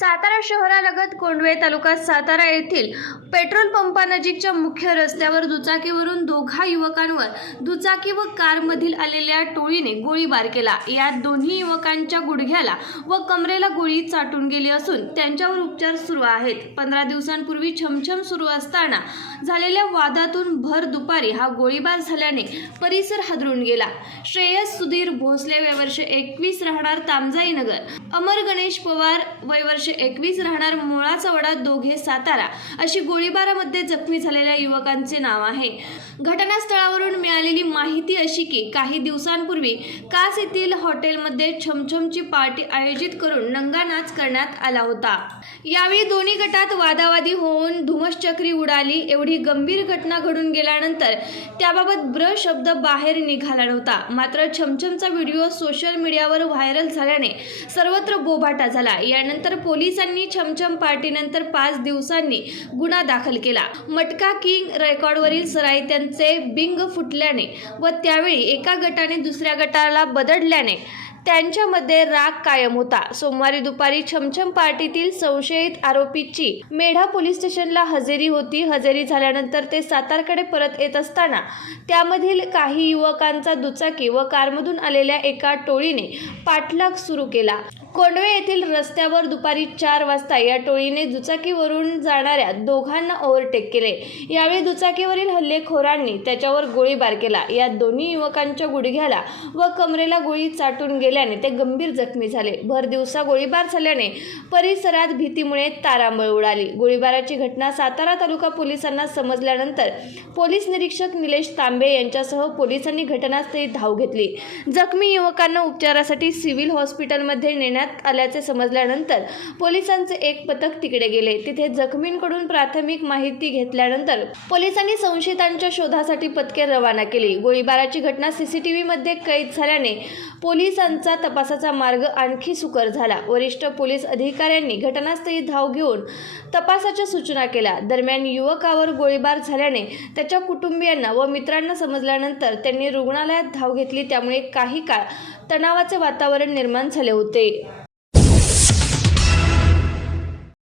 सातारा शहरालगत कोंडवे तालुका सातारा येथील पेट्रोल पंपानजीकच्या मुख्य रस्त्यावर दुचाकीवरून दोघा युवकांवर दुचाकी व कारमधील आलेल्या टोळीने गोळीबार केला. यात दोन्ही युवकांच्या गुडघ्याला व कमरेला गोळी चाटून गेली असून त्यांच्यावर उपचार सुरू आहेत. पंधरा दिवसांपूर्वी छमछम सुरू असताना झालेल्या वादातून भर दुपारी हा गोळीबार झाल्याने परिसर हादरून गेला. श्रेयस सुधीर भोसले वय वर्ष एकवीस राहणार तामजाई नगर अमर गणेश पवार वय वर्ष एकवीस राहणार मुळाचा वडा दोघे सातारा अशी गोळीबारामध्ये जखमी झालेल्या युवकांचे नाव आहे. घटनास्थळावरून मिळालेली माहिती अशी की काही दिवसांपूर्वी कास येथील हॉटेलमध्ये छमछमची पार्टी आयोजित करून नंगा नाच करण्यात आला होता. यावेळी दोन्ही गटात वादावादी होऊन धुमश्चक्री उडाली. एवढी गंभीर घटना घडून गेल्यानंतर त्याबाबत ब्र शब्द बाहेर निघाला नव्हता. मात्र छमछमचा व्हिडिओ सोशल मीडियावर व्हायरल झाल्याने सर्वत्र बोभाटा झाला. यानंतर पोलीस पोलिसांनी छमछम पार्टीनंतर पाच दिवसांनी गुन्हा दाखल केला. मटका किंग रेकॉर्डवरील सरायत्यांचे बिंग फुटल्याने व त्यावेळी एका गटाने दुसऱ्या गटाला बदडल्याने त्यांच्यामध्ये राग कायम होता. सोमवारी दुपारी छमछम पार्टीतील संशयित आरोपीची मेढा पोलीस स्टेशनला हजेरी होती. हजेरी झाल्यानंतर ते सातारकडे परत येत असताना त्यामधील काही युवकांचा दुचाकी व कारमधून आलेल्या एका टोळीने पाठलाग सुरू केला. कोंडवे येथील रस्त्यावर दुपारी चार वाजता या टोळीने दुचाकीवरून जाणाऱ्या दोघांना ओव्हरटेक केले. यावेळी दुचाकीवरील हल्लेखोरांनी त्याच्यावर गोळीबार केला. या दोन्ही युवकांच्या गुडघ्याला व कमरेला गोळी चाटून गेल्याने ते गंभीर जखमी झाले. भर दिवसा गोळीबार झाल्याने परिसरात भीतीमुळे तारांबळ उडाली. गोळीबाराची घटना सातारा तालुका पोलिसांना समजल्यानंतर पोलीस निरीक्षक निलेश तांबे यांच्यासह पोलिसांनी घटनास्थळी धाव घेतली. जखमी युवकांना उपचारासाठी सिव्हिल हॉस्पिटलमध्ये नेण्यात आल्याचे समजल्यानंतर पोलिसांचे एक पथक तिकडे गेले. तिथे जखमींकडून प्राथमिक माहिती घेतल्यानंतर पोलिसांनी संशयितांच्या शोधासाठी पथके रवाना केली. गोळीबाराची घटना सीसीटीव्ही मध्ये कैद झाल्याने पोलिसांचा तपासाचा मार्ग आणखी सुकर झाला. वरिष्ठ पोलीस अधिकाऱ्यांनी घटनास्थळी धाव घेऊन तपासाच्या सूचना केल्या. दरम्यान युवकावर गोळीबार झाल्याने त्याच्या कुटुंबियांना व मित्रांना समजल्यानंतर त्यांनी रुग्णालयात धाव घेतली. त्यामुळे काही काळ तणावाचे वातावरण निर्माण झाले होते.